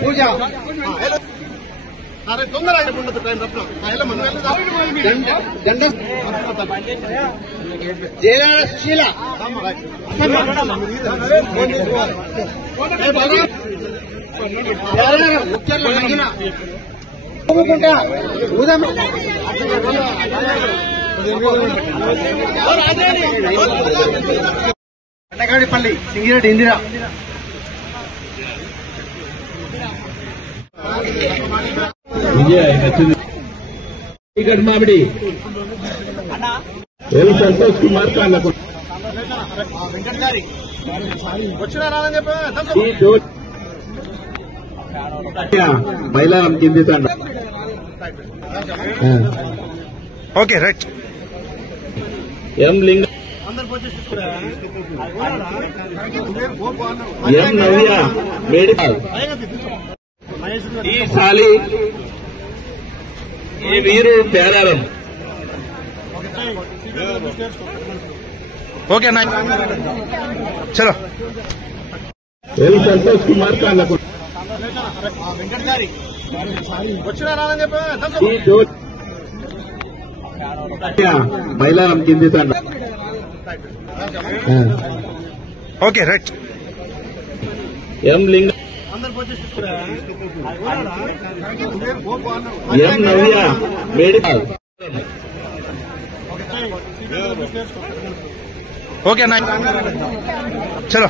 పూజ తొందర జయగాడ సుశీల అట్టగాడిపల్లి సింగిరెడ్డి ఇందిరా విజయ్ మామిడి ఎల్ సంతోష్ కుమార్ కాళ్ళకు మైలారం కింది తండ ఓకే రైట్ ఎం లింగ ఎం నవ్య మేడిపాల్ ఈ సాలి ఈ వీరు పేరారం ఓకే అన్న చలో ఎల్ సంతోష్ కుమార్ కాళ్ళకు మైలారం కింది తండ ఓకే రైట్ ఎం లింగ ఎం నవ్య మేడిపాల్ ఓకే అన్న చలో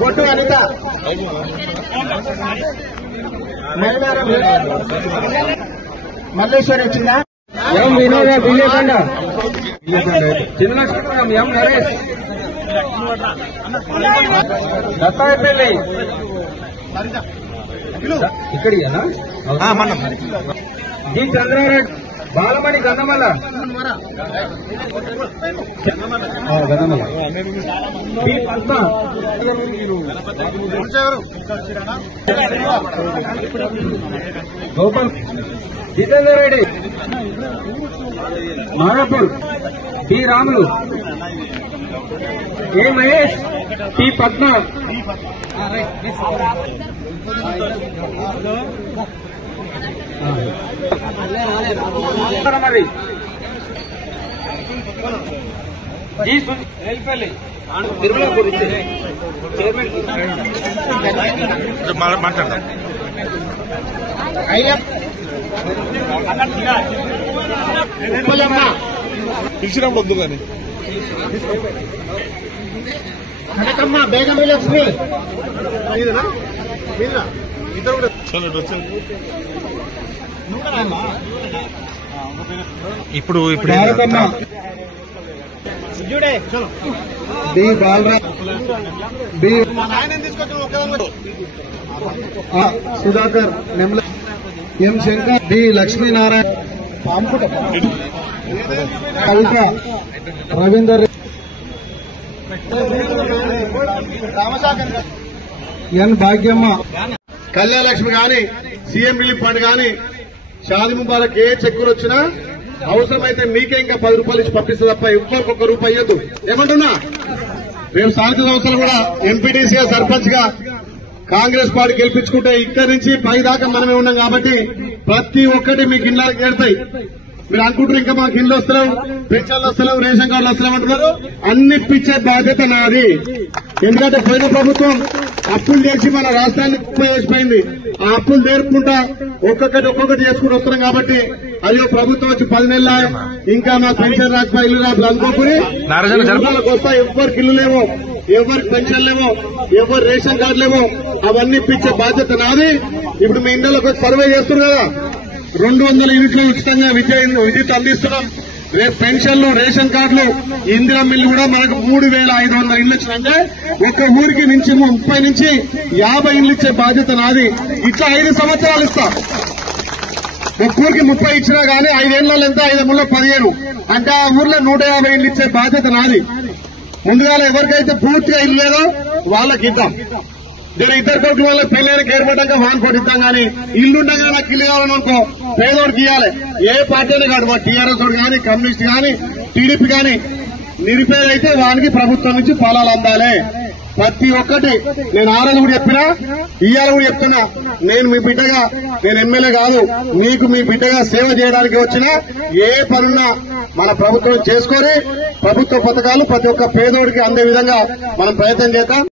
బొట్టు అనిత మల్లేశ్వరి వచ్చిందా ఎం వినోద బిల్లేకండ చిన్నపురం ఎం నరేష్ దత్తాపల్లి ఇక్కడియా మనం G Chandrareddy Balamani Gannamalla B Padma Gopal Jitender Reddy Nagpur D Ramulu A Mahesh T Padma Tirumala గురించి మాట్లాడదాం పిలిచినప్పుడు వద్దు కానీ కనకమ్మ బేగమి లక్ష్మి ఇప్పుడు బి బాలరాజ్ బి సుధాకర్ నెమ్ల M Shankar D Lakshminarayana Kavitha Ravinder N Bhagyamma Kalyanalakshmi గాని సీఎం రిలీఫ్ ఫండ్ గాని షాది ముబారక్ ఏ చెక్కులు వచ్చినా అవసరమైతే మీకే ఇంకా 10 రూపాయలు ఇచ్చి పంపిస్తే తప్ప ఎవ్వరికి ఒక్క రూపాయి ఇవ్వద్దు. ఏమంటున్నా రేపు స్థానిక సంస్థలు కూడా ఎంపీటీసీగా సర్పంచ్ గా కాంగ్రెస్ పార్టీ గెలిపించుకుంటే ఇక్కడి నుంచి పై దాకా మనమే ఉన్నాం కాబట్టి ప్రతి ఒక్కటి మీకు ఇళ్ళకి చేరుతాయి. మీరు అనుకుంటారు ఇంకా మాకు ఇల్లు వస్తలేవు, పెన్షన్లు వస్తలేవు, రేషన్ కార్డులు వస్తలేవు అంటున్నారు. అన్ని ఇప్పించే బాధ్యత నాది. ఎందుకంటే పోయిన ప్రభుత్వం అప్పులు చేసి మన రాష్ట్రాన్ని చేసిపోయింది. ఆ అప్పులు తీర్పుకుంటా ఒక్కొక్కటి చేసుకుని వస్తున్నాం కాబట్టి అయ్యో ప్రభుత్వం వచ్చి 10 నెలల ఇంకా మా పెన్షన్ రాకపో ఇల్లు రాదు అనుకోకుని జనపాలకు వస్తా ఎవరికి ఇల్లు లేవో, ఎవరికి పెన్షన్ లేవో, ఎవరు రేషన్ కార్డు లేవో అవన్నీ ఇప్పించే బాధ్యత నాది. ఇప్పుడు మీ ఇండ్లకు వచ్చి సర్వే చేస్తున్నారు కదా, 200 యూనిట్లు ఉచితంగా విద్యుత్ అందిస్తున్నాం. రేపు పెన్షన్లు, రేషన్ కార్డులు, ఇందిరా మిల్లు కూడా మనకు 3,500 ఇళ్లు వచ్చినంటే ఒక ఊరికి నుంచి 30 నుంచి 50 ఇళ్లు ఇచ్చే బాధ్యత నాది. ఇట్లా 5 సంవత్సరాలు ఇస్తా. ఒక్క ఊరికి 30 ఇచ్చినా గానీ 5 ఏళ్లలో ఎంత, 5 ఏళ్లలో 15 అంటే ఆ ఊర్లో 150 ఇళ్లు ఇచ్చే బాధ్యత నాది. ముందుగా ఎవరికైతే పూర్తిగా ఇల్లు లేదో వాళ్ళకి ఇద్దాం. నేను 2 కోట్ల వల్ల పెళ్ళైన కేర్పడ్డాక 1 కోటి ఇద్దాం కానీ ఇల్లుండగా నాకు ఇల్లు కావాలనుకో పేదోడికి ఇవ్వాలి. ఏ పార్టీ అయినా కాదు, టీఆర్ఎస్ కానీ, కమ్యూనిస్ట్ కానీ, టీడీపీ కానీ నిరుపేదైతే వానికి ప్రభుత్వం నుంచి ఫలాలు అందాలి. ప్రతి ఒక్కటి నేను ఆ రోజు కూడా చెప్పినా, ఇవాళ కూడా చెప్తున్నా. నేను మీ బిడ్డగా, నేను ఎమ్మెల్యే కాదు, మీకు మీ బిడ్డగా సేవ చేయడానికి వచ్చినా ఏ పనున్నా మన ప్రభుత్వం చేసుకొని ప్రభుత్వ పథకాలు ప్రతి ఒక్క పేదోడికి అందే విధంగా మనం ప్రయత్నం చేద్దాం.